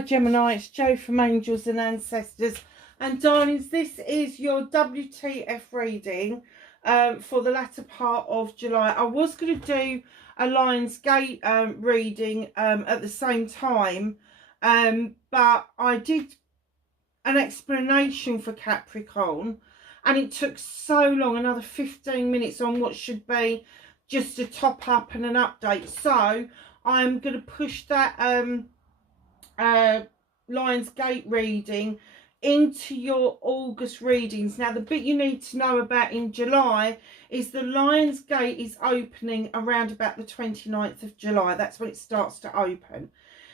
Hi Gemini, it's Jo from Angels and Ancestors. And darlings, this is your WTF reading for the latter part of July. I was going to do a Lionsgate reading at the same time, but I did an explanation for Capricorn and it took so long, another 15 minutes on what should be just a top up and an update. So I'm going to push that Lionsgate reading into your August readings. Now the bit you need to know about in July is the Lionsgate is opening around about the 29th of July. That's when it starts to open.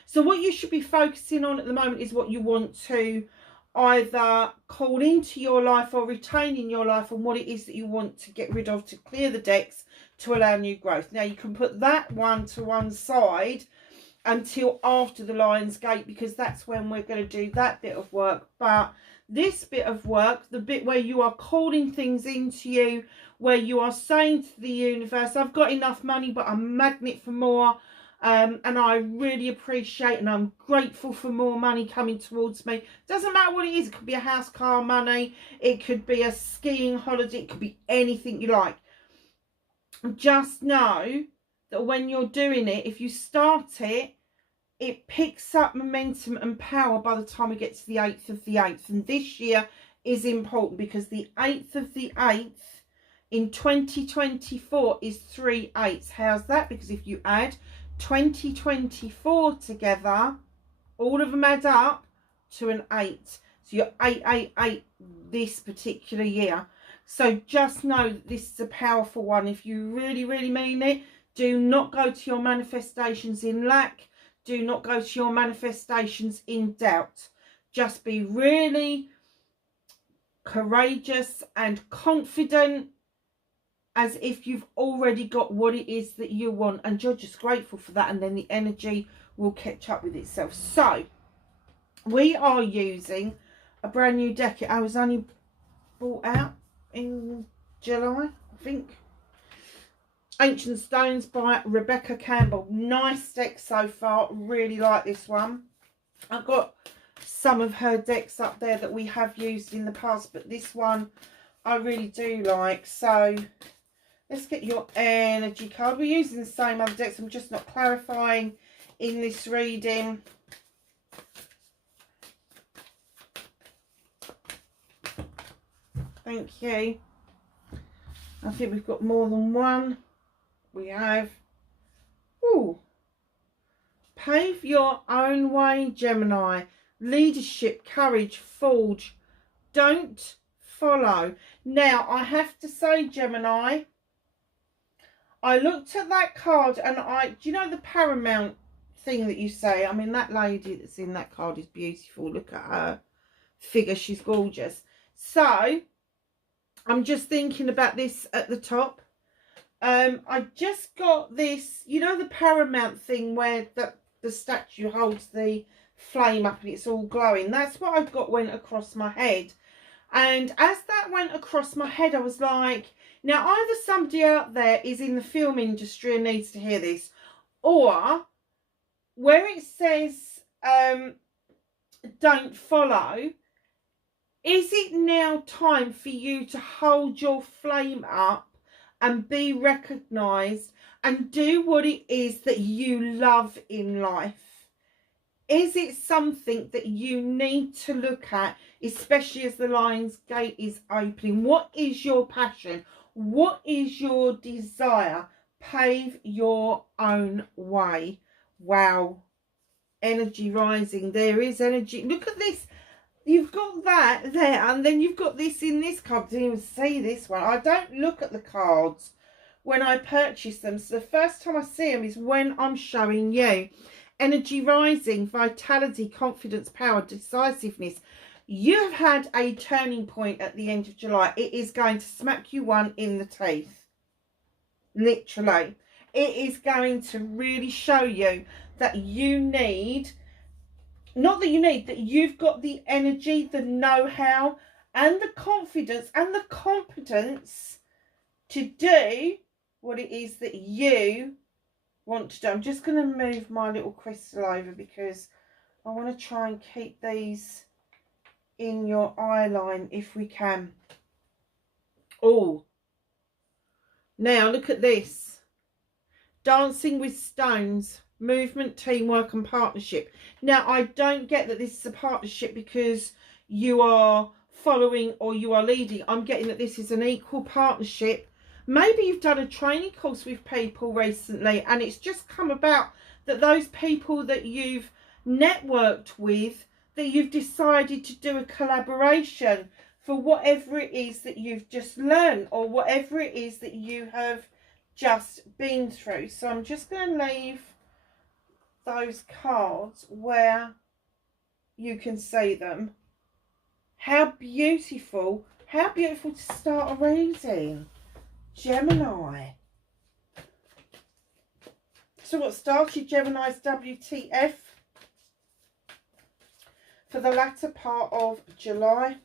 So what you should be focusing on at the moment is what you want to either call into your life or retain in your life, and what it is that you want to get rid of to clear the decks to allow new growth. Now you can put that one to one side until after the Lionsgate, because that's when we're going to do that bit of work. But this bit of work, the bit where you are calling things into you, where you are saying to the universe, I've got enough money but I'm a magnet for more, and I really appreciate and I'm grateful for more money coming towards me. Doesn't matter what it is. It could be a house, car, money, it could be a skiing holiday, it could be anything you like. Just know that when you're doing it, if you start it, it picks up momentum and power by the time we get to the 8th of the 8th. And this year is important because the 8th of the 8th in 2024 is 3 8s. How's that? Because if you add 2024 together, all of them add up to an 8. So you're 888 this particular year. So just know that this is a powerful one. If you really, really mean it, do not go to your manifestations in lack. Do not go to your manifestations in doubt. Just be really courageous and confident, as if you've already got what it is that you want, and you're just grateful for that, and then the energy will catch up with itself. So we are using a brand new deck. I was only bought out in July, I think. Ancient Stones by Rebecca Campbell. Nice deck so far. Really like this one. I've got some of her decks up there that we have used in the past, but this one I really do like. So let's get your energy card. We're using the same other decks. I'm just not clarifying in this reading. Thank you. I think we've got more than one. We have, ooh, pave your own way, Gemini. Leadership, courage, forge. Don't follow. Now, I have to say, Gemini, I looked at that card and do you know the paramount thing that you say? I mean, that lady that's in that card is beautiful. Look at her figure. She's gorgeous. So, I'm just thinking about this at the top. I just got this, you know, the paramount thing where the statue holds the flame up and it's all glowing. That's what I've got went across my head. And as that went across my head, I was like, now either somebody out there is in the film industry and needs to hear this, or where it says don't follow, is it now time for you to hold your flame up and be recognised and do what it is that you love in life? Is it something that you need to look at, especially as the Lionsgate is opening? What is your passion? What is your desire? Pave your own way. Wow. Energy rising. There is energy. Look at this. You've got that there, and then you've got this in this card. I didn't even see this one. I don't look at the cards when I purchase them. So the first time I see them is when I'm showing you. Energy rising, vitality, confidence, power, decisiveness. You have had a turning point at the end of July. It is going to smack you one in the teeth. Literally. It is going to really show you that you need... Not that you need, that you've got the energy, the know-how, and the confidence and the competence to do what it is that you want to do. I'm just going to move my little crystal over because I want to try and keep these in your eye line if we can. Oh, now look at this. Dancing with stones, movement, teamwork and partnership. Now, I don't get that this is a partnership because you are following or you are leading. I'm getting that this is an equal partnership. Maybe you've done a training course with people recently and it's just come about that those people that you've networked with, that you've decided to do a collaboration for whatever it is that you've just learned or whatever it is that you have just been through. So I'm just going to leave those cards where you can see them. How beautiful to start a reading, Gemini. So what started Gemini's WTF for the latter part of July.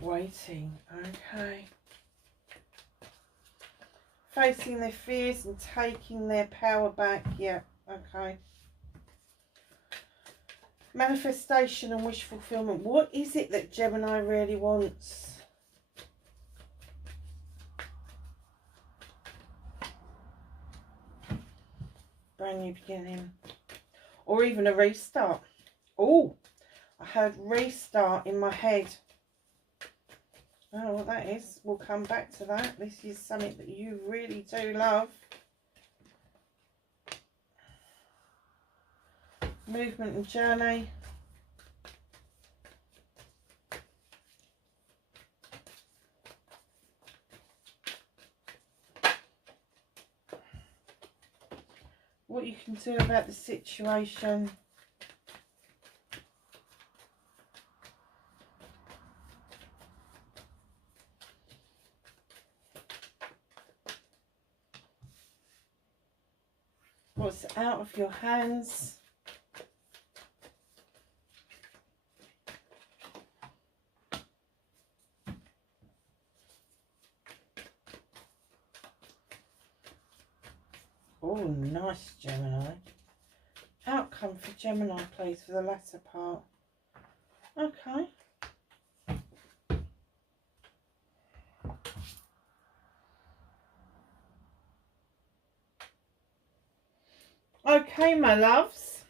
Waiting, okay. Facing their fears and taking their power back, yeah, okay. Manifestation and wish fulfillment. What is it that Gemini really wants? Brand new beginning. Or even a restart. Oh, I heard restart in my head. I don't know what that is. We'll come back to that. This is something that you really do love. Movement and journey. What you can do about the situation. What's out of your hands. Oh, nice, Gemini. Outcome for Gemini, please, for the latter part. Okay. Okay, my loves.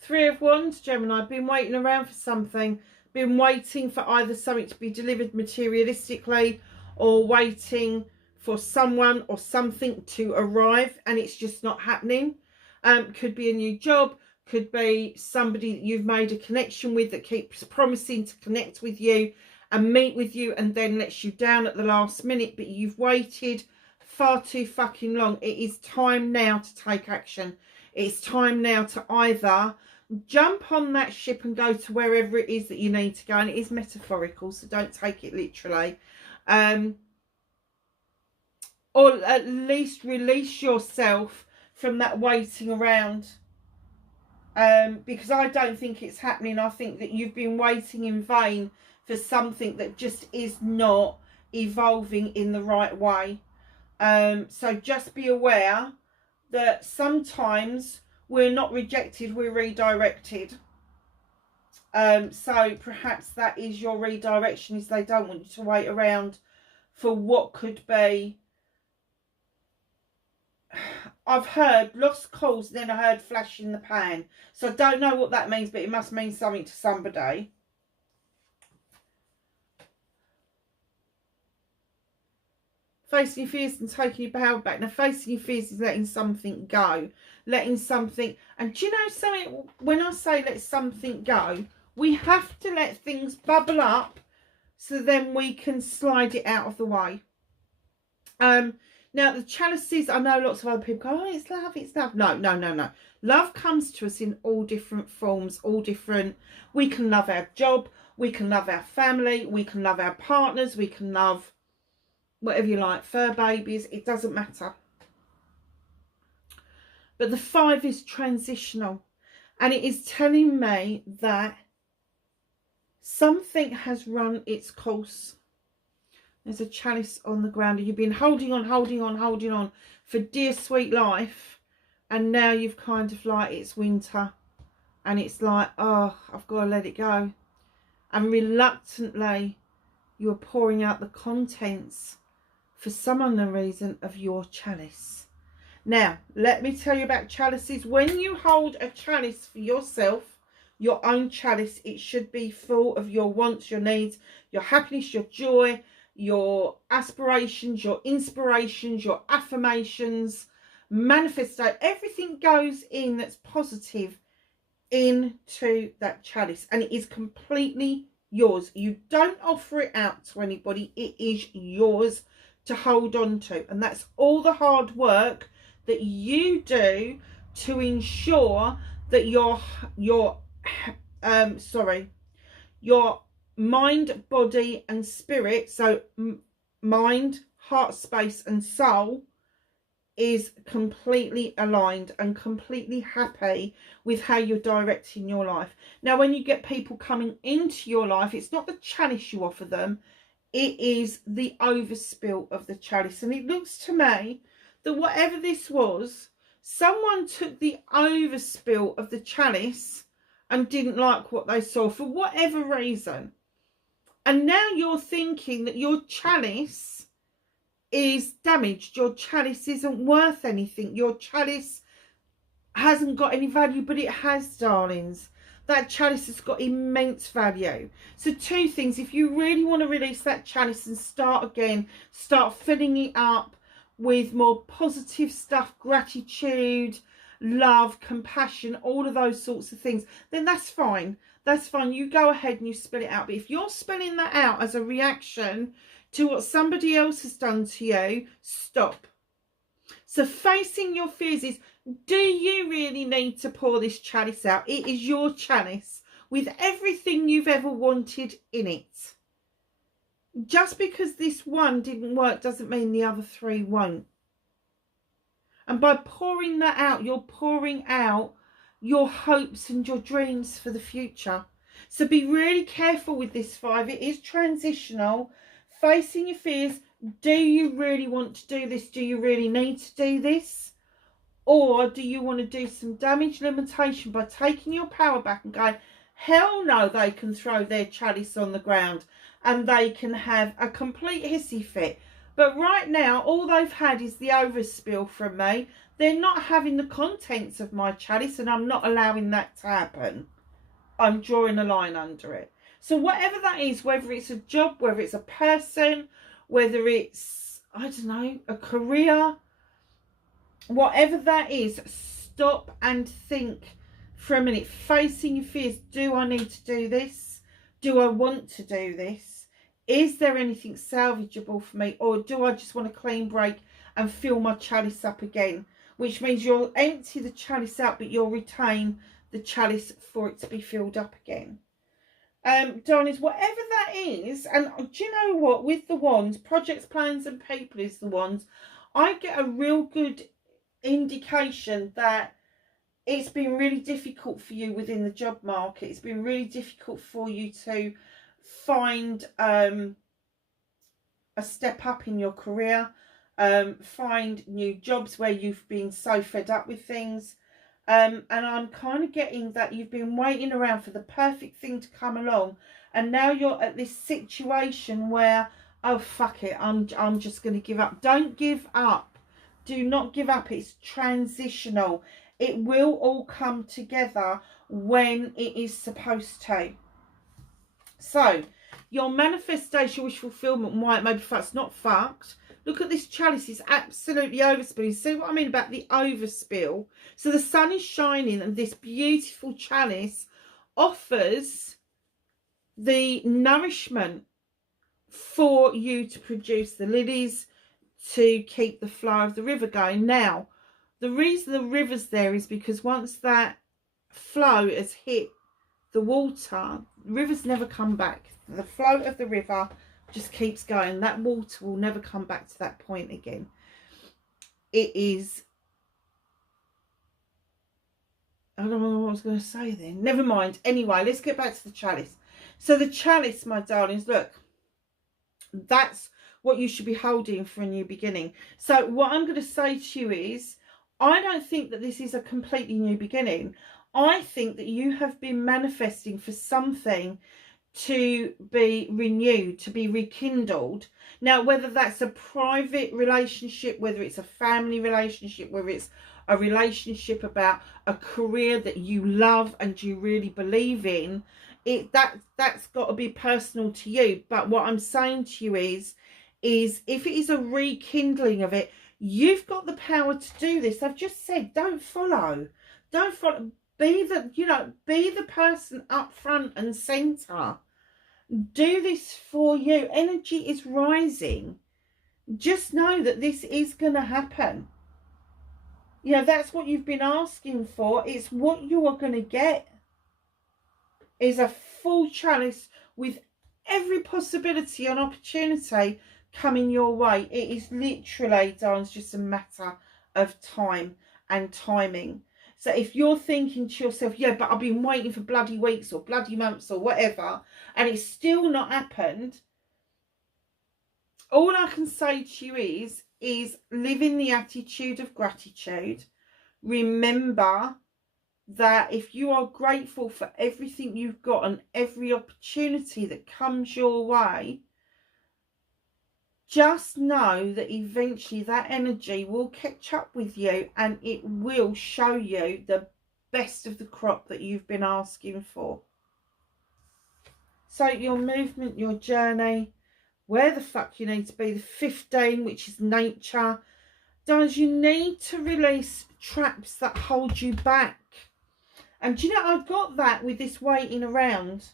Three of Wands, Gemini. Been waiting around for something. Been waiting for either something to be delivered materialistically or waiting for someone or something to arrive and it's just not happening. Could be a new job. Could be somebody that you've made a connection with that keeps promising to connect with you and meet with you and then lets you down at the last minute, but you've waited far too fucking long. It is time now to take action. It's time now to either jump on that ship and go to wherever it is that you need to go, and it is metaphorical, so don't take it literally, or at least release yourself from that waiting around, because I don't think it's happening. I think that you've been waiting in vain for something that just is not evolving in the right way. So just be aware that sometimes we're not rejected, we're redirected. So perhaps that is your redirection, is they don't want you to wait around for what could be. I've heard lost calls, then I heard flash in the pan. So I don't know what that means, but it must mean something to somebody. Facing your fears and taking your power back. Now, facing your fears is letting something go. Letting something... And do you know something? When I say let something go, we have to let things bubble up so then we can slide it out of the way. Now, the chalices, I know lots of other people go, oh, it's love, it's love. No, no, no, no. Love comes to us in all different forms, all different... We can love our job. We can love our family. We can love our partners. We can love... whatever you like, fur babies, it doesn't matter. But the 5 is transitional, and it is telling me that something has run its course. There's a chalice on the ground, and you've been holding on for dear sweet life, and now you've kind of like, it's winter, and it's like, oh, I've got to let it go. And reluctantly, you're pouring out the contents, for some unknown reason, of your chalice. Now, let me tell you about chalices. When you hold a chalice for yourself, your own chalice, it should be full of your wants, your needs, your happiness, your joy, your aspirations, your inspirations, your affirmations, manifesto. Everything goes in that's positive into that chalice, and it is completely yours. You don't offer it out to anybody. It is yours to hold on to, and that's all the hard work that you do to ensure that your mind, body and spirit, so mind, heart space and soul, is completely aligned and completely happy with how you're directing your life. Now, when you get people coming into your life, it's not the chalice you offer them, it is the overspill of the chalice. And it looks to me that whatever this was, someone took the overspill of the chalice and didn't like what they saw for whatever reason. And now you're thinking that your chalice is damaged. Your chalice isn't worth anything. Your chalice hasn't got any value, but it has, darlings. That chalice has got immense value. So two things. If you really want to release that chalice and start again, start filling it up with more positive stuff, gratitude, love, compassion, all of those sorts of things, then that's fine. That's fine. You go ahead and you spill it out. But if you're spilling that out as a reaction to what somebody else has done to you, stop. So facing your fears is, do you really need to pour this chalice out? It is your chalice with everything you've ever wanted in it. Just because this one didn't work doesn't mean the other three won't. And by pouring that out, you're pouring out your hopes and your dreams for the future. So be really careful with this 5. It is transitional. Facing your fears. Do you really want to do this? Do you really need to do this? Or do you want to do some damage limitation by taking your power back and going, hell no, they can throw their chalice on the ground and they can have a complete hissy fit. But right now, all they've had is the overspill from me. They're not having the contents of my chalice, and I'm not allowing that to happen. I'm drawing a line under it. So whatever that is, whether it's a job, whether it's a person, whether it's, I don't know, a career, whatever that is, stop and think for a minute. Facing your fears. Do I need to do this? Do I want to do this? Is there anything salvageable for me? Or do I just want a clean break and fill my chalice up again? Which means you'll empty the chalice out, but you'll retain the chalice for it to be filled up again. Darlings, whatever that is, and do you know what? With the wands, projects, plans and people is the wands. I get a real good indication that it's been really difficult for you within the job market. It's been really difficult for you to find a step up in your career, find new jobs where you've been so fed up with things. And I'm kind of getting that you've been waiting around for the perfect thing to come along, and now you're at this situation where, oh fuck it, I'm just going to give up. Don't give up. Do not give up. It's transitional. It will all come together when it is supposed to. So your manifestation, wish fulfillment, why it may be fucked, it's not fucked. Look at this chalice, it's absolutely overspilling. See what I mean about the overspill? So the sun is shining, and this beautiful chalice offers the nourishment for you to produce the lilies, to keep the flow of the river going. Now, the reason the river's there is because once that flow has hit the water, rivers never come back. The flow of the river just keeps going. That water will never come back to that point again. It is, I don't know what I was going to say then. Never mind. Anyway, let's get back to the chalice. So the chalice, my darlings, look, that's what you should be holding for a new beginning. So what I'm going to say to you is, I don't think that this is a completely new beginning. I think that you have been manifesting for something to be renewed, to be rekindled. Now, whether that's a private relationship, whether it's a family relationship, whether it's a relationship about a career that you love and you really believe in, that's got to be personal to you. But what I'm saying to you is if it is a rekindling of it, you've got the power to do this. I've just said, don't follow. Be the person up front and center. Do this for you. Energy is rising. Just know that this is going to happen. You know, that's what you've been asking for. It's what you are going to get. Is a full chalice with every possibility and opportunity coming your way. It is literally, darling, just a matter of time and timing. So if you're thinking to yourself, yeah, but I've been waiting for bloody weeks or bloody months or whatever, and it's still not happened, all I can say to you is live in the attitude of gratitude. Remember that if you are grateful for everything you've got and every opportunity that comes your way, just know that eventually that energy will catch up with you and it will show you the best of the crop that you've been asking for. So your movement, your journey, where the fuck you need to be, the 15, which is nature, does you need to release traps that hold you back. And do you know, I've got that with this waiting around.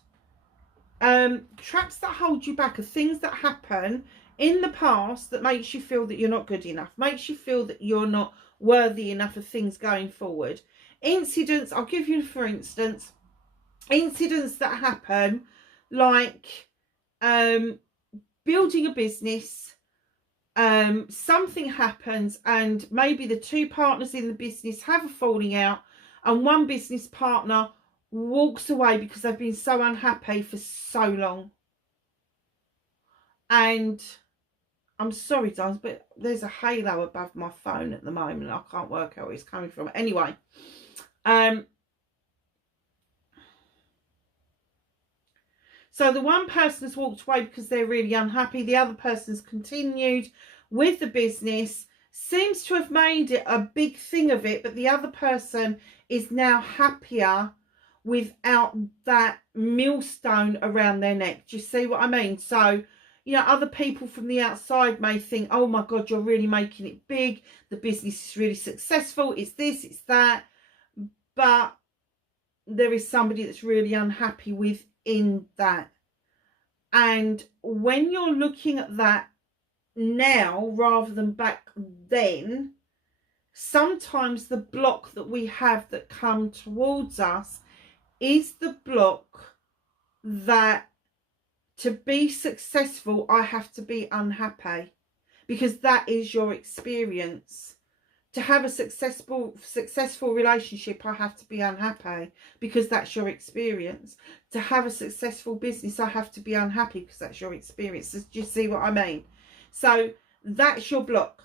Traps that hold you back are things that happen in the past that makes you feel that you're not good enough, makes you feel that you're not worthy enough of things going forward. Incidents, I'll give you for instance, incidents that happen like building a business, something happens and maybe the two partners in the business have a falling out and one business partner walks away because they've been so unhappy for so long. And I'm sorry, guys, but there's a halo above my phone at the moment. I can't work out where it's coming from. Anyway, so the one person has walked away because they're really unhappy. The other person's continued with the business, seems to have made it a big thing of it, but the other person is now happier without that millstone around their neck. Do you see what I mean? So, you know, other people from the outside may think, oh my God, you're really making it big. The business is really successful. It's this, it's that. But there is somebody that's really unhappy within that. And when you're looking at that now rather than back then, sometimes the block that we have that come towards us is the block that to be successful, I have to be unhappy, because that is your experience. To have a successful relationship, I have to be unhappy because that's your experience. To have a successful business, I have to be unhappy because that's your experience. Do you see what I mean? So that's your block.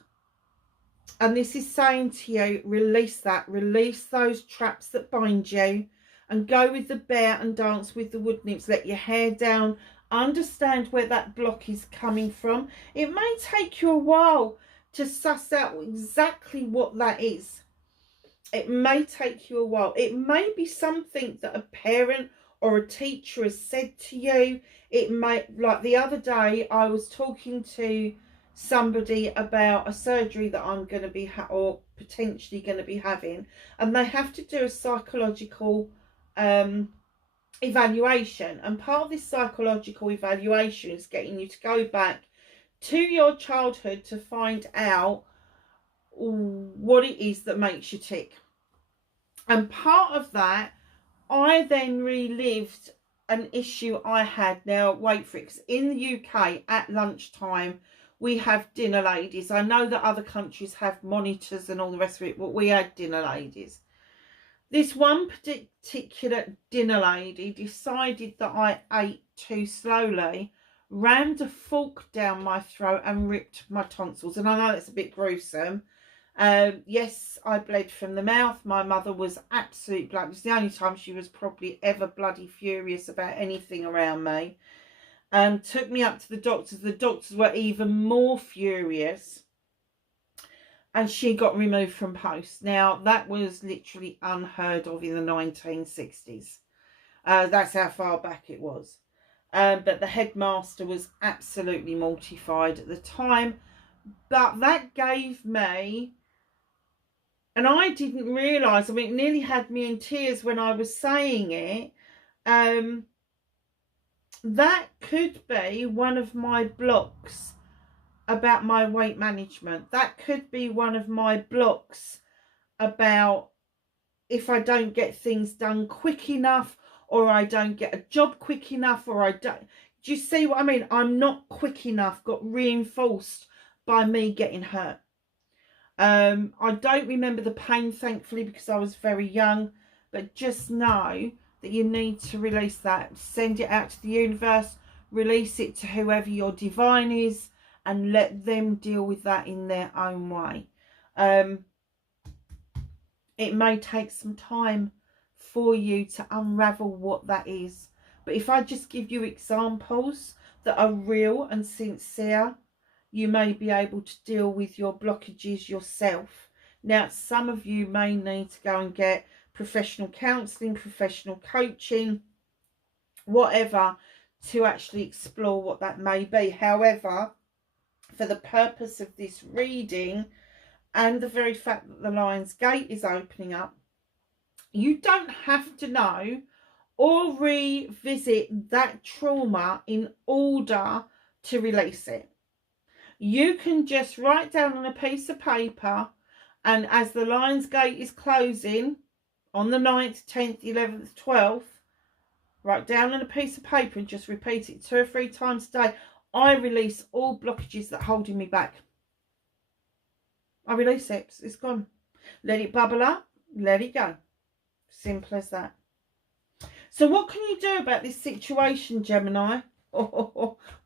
And this is saying to you, release that. Release those traps that bind you and go with the bear and dance with the wood nymphs. Let your hair down. Understand where that block is coming from. It may take you a while to suss out exactly what that is. It may take you a while. It may be something that a parent or a teacher has said to you. It may, like the other day, I was talking to somebody about a surgery that I'm going to be or potentially going to be having, and they have to do a psychological evaluation, and part of this psychological evaluation is getting you to go back to your childhood to find out what it is that makes you tick. And part of that, I then relived an issue I had. Now, wait for it, 'cause in the UK at lunchtime we have dinner ladies. I know that other countries have monitors and all the rest of it, but we had dinner ladies. This one particular dinner lady decided that I ate too slowly rammed a fork down my throat and ripped my tonsils. And I know it's a bit gruesome. Yes, I bled from the mouth. My mother was absolutely bloody. It was the only time she was probably ever bloody furious about anything around me. Took me up to the doctors. The doctors were even more furious. And she got removed from post. Now, that was literally unheard of in the 1960s. That's how far back it was. But the headmaster was absolutely mortified at the time. But that gave me, and I didn't realise, I mean, it nearly had me in tears when I was saying it. That could be one of my blocks about my weight management. That could be one of my blocks about if I don't get things done quick enough, or I don't get a job quick enough, or I don't, do you see what I mean? I'm not quick enough, got reinforced by me getting hurt. I don't remember the pain, thankfully, because I was very young, but just know that you need to release that. Send it out to the universe, release it to whoever your divine is, and let them deal with that in their own way. It may take some time for you to unravel what that is. But if I just give you examples that are real and sincere, you may be able to deal with your blockages yourself. Now, some of you may need to go and get professional counselling, professional coaching, whatever, to actually explore what that may be. However, for the purpose of this reading and the very fact that the Lion's Gate is opening up, you don't have to know or revisit that trauma in order to release it. You can just write down on a piece of paper, and as the Lion's Gate is closing on the 9th, 10th, 11th, 12th, write down on a piece of paper and just repeat it 2 or 3 times a day. I release all blockages that are holding me back. I release it. It's gone. Let it bubble up. Let it go. Simple as that. So what can you do about this situation, Gemini?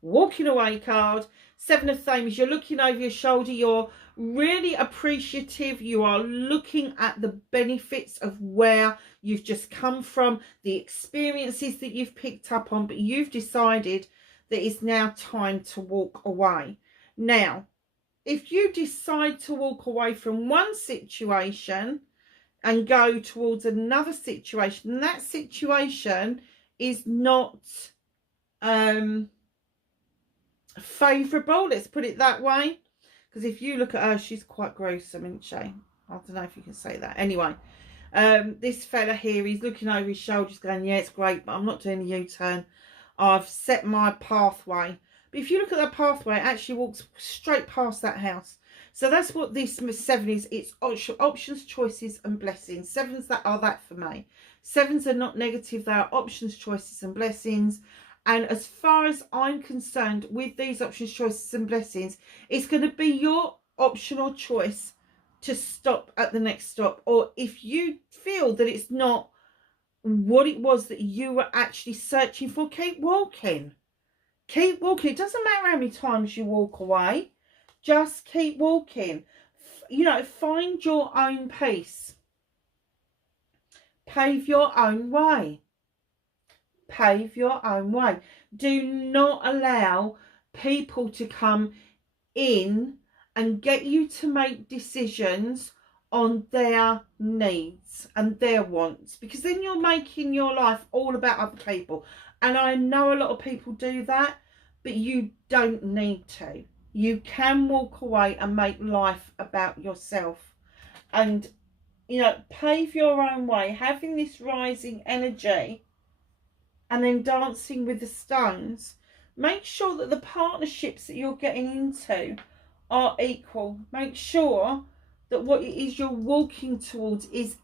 Walking away card. 7 of Thames. You're looking over your shoulder. You're really appreciative. You are looking at the benefits of where you've just come from, the experiences that you've picked up on, but you've decided that it's now time to walk away. Now, if you decide to walk away from one situation and go towards another situation, and that situation is not favourable, let's put it that way, because if you look at her, she's quite gruesome, isn't she? I don't know if you can say that. Anyway, this fella here, he's looking over his shoulders going, yeah, it's great, but I'm not doing a U-turn. I've set my pathway. But if you look at that pathway, it actually walks straight past that house. So that's what this 7 is. It's options, choices and blessings. 7s that are that for me. 7s are not negative. They are options, choices and blessings. And as far as I'm concerned with these options, choices and blessings, it's going to be your option or choice to stop at the next stop. Or if you feel that it's not what it was that you were actually searching for, keep walking. Keep walking. It doesn't matter how many times you walk away. Just keep walking. You know, find your own pace. Pave your own way. Pave your own way. Do not allow people to come in and get you to make decisions on their needs and their wants, because then you're making your life all about other people. And I know a lot of people do that, but you don't need to. You can walk away and make life about yourself. And, you know, pave your own way, having this rising energy and then dancing with the stones. Make sure that the partnerships that you're getting into are equal. Make sure that what it is you're walking towards is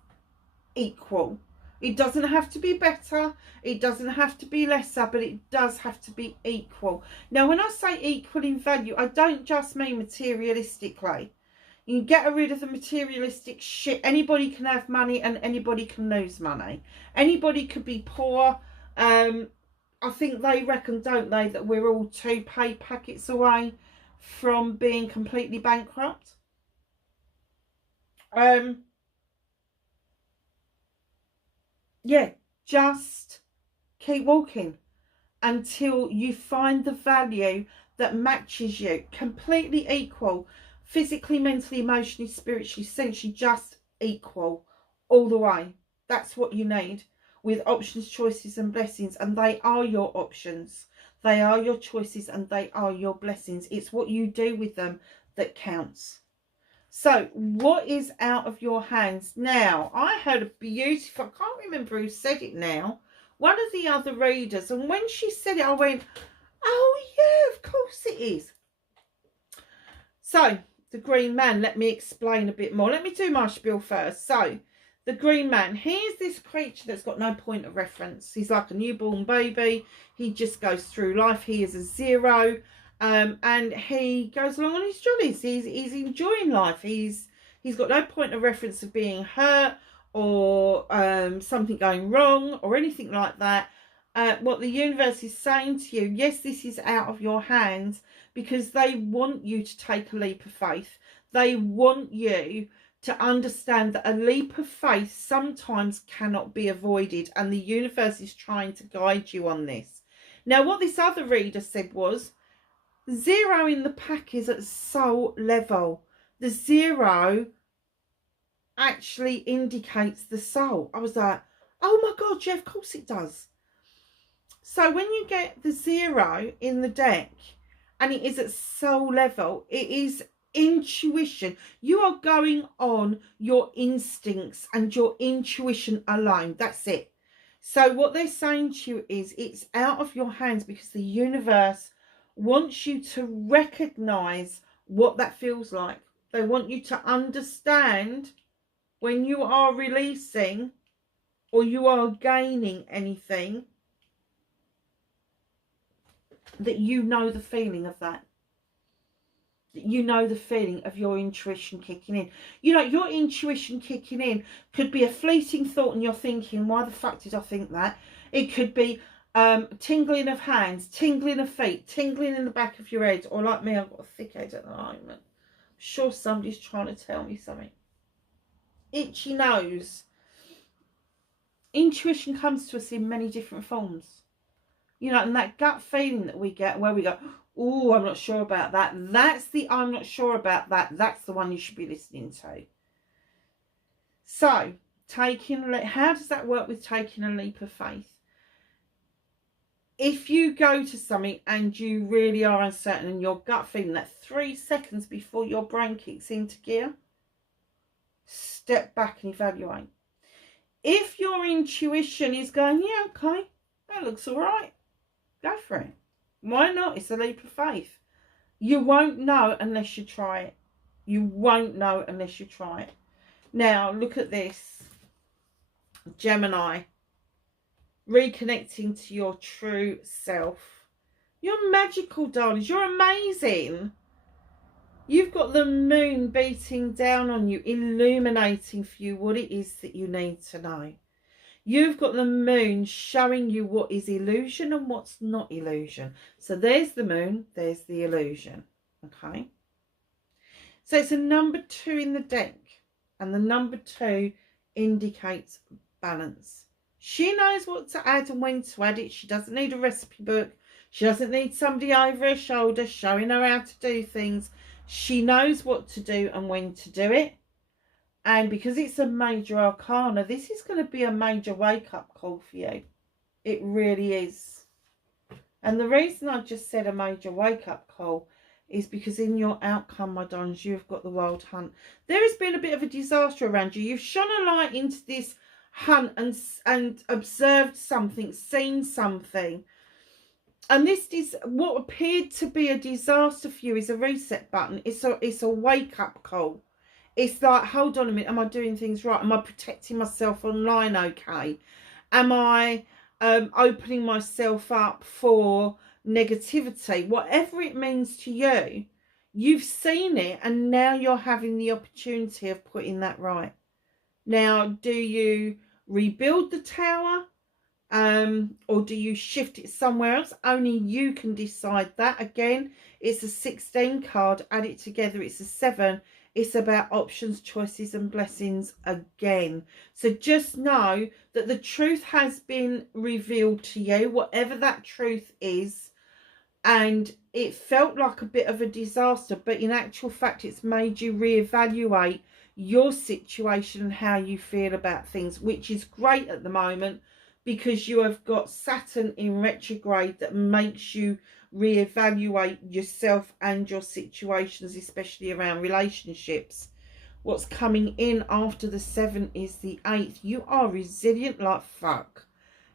equal. It doesn't have to be better, it doesn't have to be lesser, but it does have to be equal. Now, when I say equal in value, I don't just mean materialistically. You can get rid of the materialistic shit. Anybody can have money and anybody can lose money. Anybody could be poor. I think they reckon, don't they, that we're all 2 pay packets away from being completely bankrupt. Yeah, just keep walking until you find the value that matches you, completely equal, physically, mentally, emotionally, spiritually, sensually, just equal all the way. That's what you need, with options, choices and blessings, and they are your options, they are your choices, and they are your blessings. It's what you do with them that counts. So what is out of your hands? Now, I heard a beautiful, I can't remember who said it now, one of the other readers, and when she said it, I went, oh yeah, of course it is. So the green man, let me explain a bit more. Let me do my spiel first. So the green man, he's this creature that's got no point of reference. He's like a newborn baby. He just goes through life. He is a 0. And he goes along on his jollies. He's enjoying life. He's got no point of reference of being hurt or something going wrong or anything like that. What the universe is saying to you, yes, this is out of your hands, because they want you to take a leap of faith. They want you to understand that a leap of faith sometimes cannot be avoided, and the universe is trying to guide you on this. Now, what this other reader said was, 0 in the pack is at soul level. The 0 actually indicates the soul. I was like, oh my God, yeah, of course it does. So when you get the 0 in the deck and it is at soul level, it is intuition. You are going on your instincts and your intuition alone. That's it. So what they're saying to you is, it's out of your hands because the universe wants you to recognize what that feels like. They want you to understand when you are releasing or you are gaining anything, that you know the feeling of that. You know the feeling of your intuition kicking in. You know, your intuition kicking in could be a fleeting thought and you're thinking, why the fuck did I think that? It could be tingling of hands, tingling of feet, tingling in the back of your head, or like me, I've got a thick head at the moment. I'm sure somebody's trying to tell me something. Itchy nose. Intuition comes to us in many different forms. You know, and that gut feeling that we get where we go, oh, I'm not sure about that. That's the I'm not sure about that. That's the one you should be listening to. So, how does that work with taking a leap of faith? If you go to something and you really are uncertain and your gut feeling, that 3 seconds before your brain kicks into gear, step back and evaluate. If your intuition is going, yeah, okay, that looks all right, go for it. Why not? It's a leap of faith. You won't know unless you try it. You won't know unless you try it. Now, look at this. Gemini. Reconnecting to your true self. You're magical, darlings. You're amazing. You've got the moon beating down on you, illuminating for you what it is that you need to know. You've got the moon showing you what is illusion and what's not illusion. So there's the moon, there's the illusion. Okay. So it's a number 2 in the deck. And the number 2 indicates balance. She knows what to add and when to add it. She doesn't need a recipe book. She doesn't need somebody over her shoulder showing her how to do things. She knows what to do and when to do it. And because it's a major arcana, this is going to be a major wake-up call for you. It really is. And the reason I just said a major wake-up call is because in your outcome, my darlings, you've got the Wild Hunt. There has been a bit of a disaster around you. You've shone a light into this hunt and observed something, seen something. And this is what appeared to be a disaster for you is a reset button. It's a wake-up call. It's like, hold on a minute, am I doing things right? Am I protecting myself online okay? Am I opening myself up for negativity? Whatever it means to you, you've seen it and now you're having the opportunity of putting that right. Now, do you rebuild the tower? or do you shift it somewhere else? Only you can decide that. Again, it's a 16 card. Add it together, it's a 7. It's about options, choices and blessings again. So just know that the truth has been revealed to you, whatever that truth is. And it felt like a bit of a disaster, but in actual fact, it's made you reevaluate your situation and how you feel about things, which is great at the moment, because you have got Saturn in retrograde that makes you reevaluate yourself and your situations, especially around relationships. What's coming in after the 7 is the 8th. You are resilient like fuck.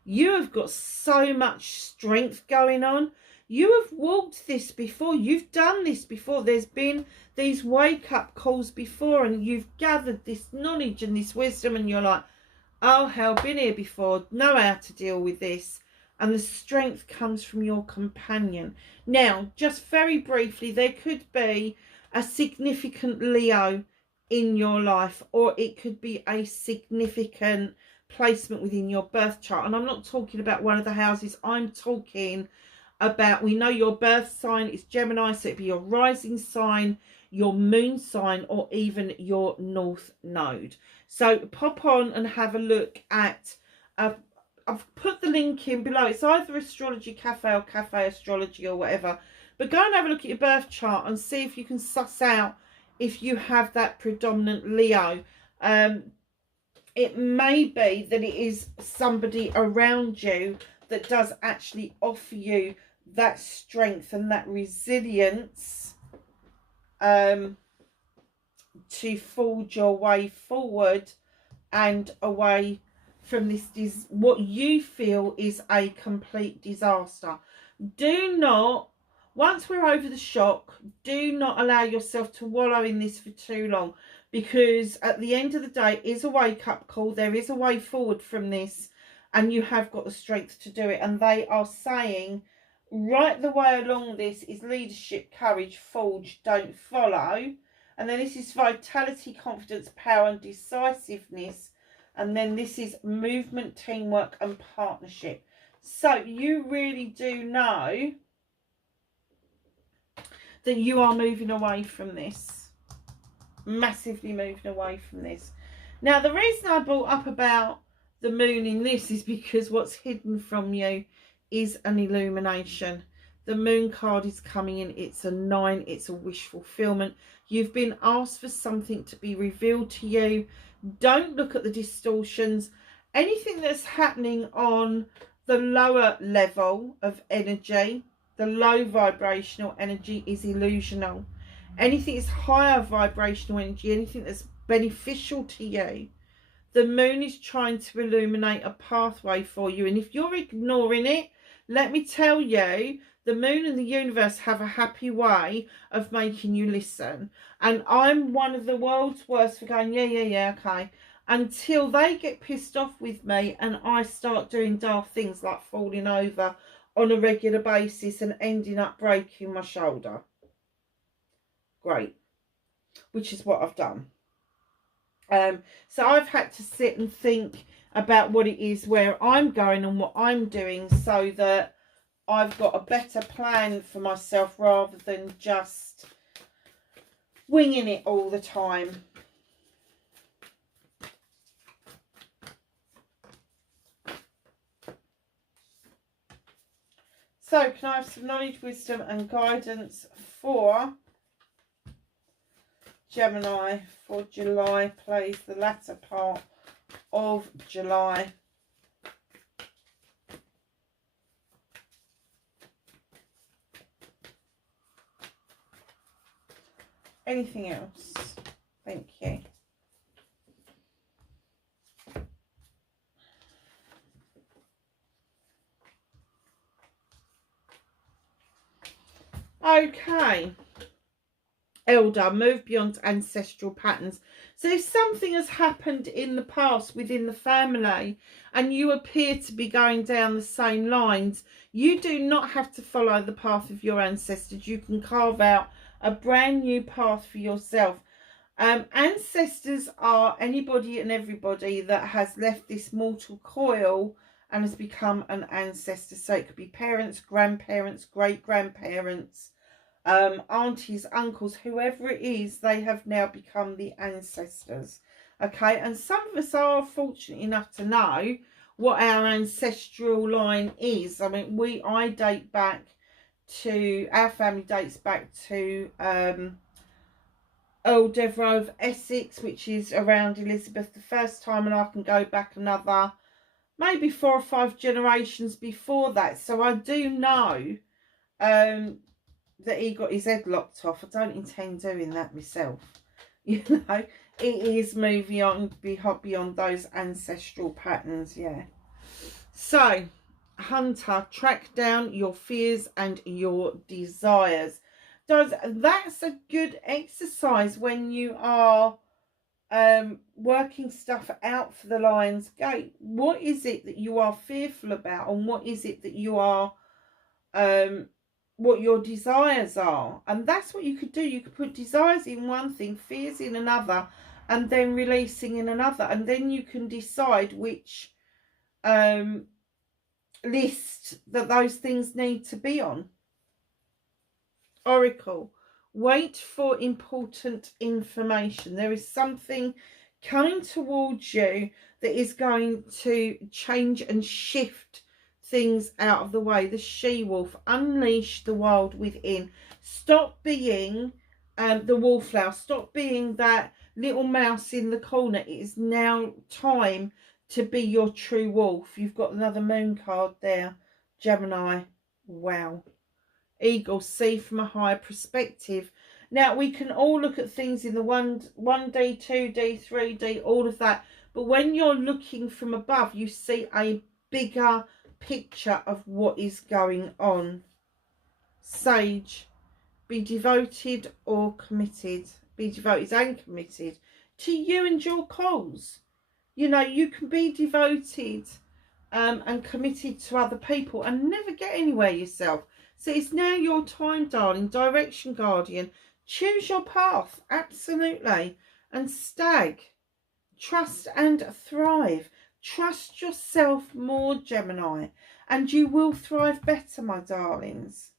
You have got so much strength going on. You have walked this before. You've done this before. There's been these wake-up calls before, and you've gathered this knowledge and this wisdom, and you're like, oh hell, been here before, know how to deal with this. And the strength comes from your companion. Now, just very briefly, there could be a significant Leo in your life, or it could be a significant placement within your birth chart. And I'm not talking about one of the houses. I'm talking about, we know your birth sign is Gemini, so it'd be your rising sign, your moon sign, or even your north node. So pop on and have a look at, I've put the link in below. It's either Astrology Cafe or Cafe Astrology or whatever. But go and have a look at your birth chart and see if you can suss out if you have that predominant Leo. It may be that it is somebody around you that does actually offer you that strength and that resilience to forge your way forward and away from this what you feel is a complete disaster. Do not, once we're over the shock, do not allow yourself to wallow in this for too long, because at the end of the day, it is a wake-up call. There is a way forward from this, and you have got the strength to do it. And they are saying right the way along this is leadership, courage, forge, don't follow. And then this is vitality, confidence, power and decisiveness. And then this is movement, teamwork and partnership. So you really do know that you are moving away from this. Massively moving away from this. Now, the reason I brought up about the moon in this is because what's hidden from you is an illumination. The moon card is coming in. It's a 9. It's a wish fulfillment. You've been asked for something to be revealed to you. Don't look at the distortions. Anything that's happening on the lower level of energy, the low vibrational energy, is illusional. Anything that's higher vibrational energy, anything that's beneficial to you, the moon is trying to illuminate a pathway for you. And if you're ignoring it, let me tell you, the moon and the universe have a happy way of making you listen. And I'm one of the world's worst for going, yeah, okay. Until they get pissed off with me and I start doing daft things like falling over on a regular basis and ending up breaking my shoulder. Great. Which is what I've done. So I've had to sit and think about what it is, where I'm going and what I'm doing, so that I've got a better plan for myself rather than just winging it all the time. So can I have some knowledge, wisdom and guidance for Gemini for July, please, the latter part of July. Anything else? Thank you. Okay. Elder, move beyond ancestral patterns. So if something has happened in the past within the family and you appear to be going down the same lines, you do not have to follow the path of your ancestors. You can carve out a brand new path for yourself. Ancestors are anybody and everybody that has left this mortal coil and has become an ancestor. So it could be parents, grandparents, great-grandparents, aunties, uncles, whoever it is, they have now become the ancestors. Okay, and some of us are fortunate enough to know what our ancestral line is. I mean, I date back to, our family dates back to Earl Devereux of Essex, which is around Elizabeth I time, and I can go back another maybe 4 or 5 generations before that. So I do know that he got his head lopped off. I don't intend doing that myself. You know, it is moving on beyond those ancestral patterns, yeah. So, Hunter, track down your fears and your desires. That's a good exercise when you are working stuff out for the Lion's Gate. What is it that you are fearful about, and what is it that you are what your desires are? And that's what you could do. You could put desires in one thing, fears in another, and then releasing in another, and then you can decide which list that those things need to be on. Oracle, wait for important information. There is something coming towards you that is going to change and shift things out of the way. The she-wolf, unleash the wild within. Stop being the wallflower. Stop being that little mouse in the corner. It is now time to be your true wolf. You've got another moon card there, Gemini. Wow. Eagle, see from a higher perspective. Now, we can all look at things in the 1D, 2D, 3D, all of that. But when you're looking from above, you see a bigger picture of what is going on. Sage, be devoted or committed. Be devoted and committed to you and your cause. You know, you can be devoted and committed to other people and never get anywhere yourself. So it's now your time, darling. Direction Guardian, choose your path, absolutely. And Stag, trust and thrive. Trust yourself more, Gemini, and you will thrive better, my darlings.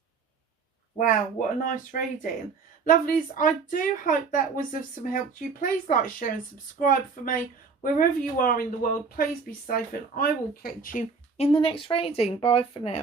Wow, what a nice reading. Lovelies, I do hope that was of some help to you. Please like, share and subscribe for me. Wherever you are in the world, please be safe, and I will catch you in the next reading. Bye for now.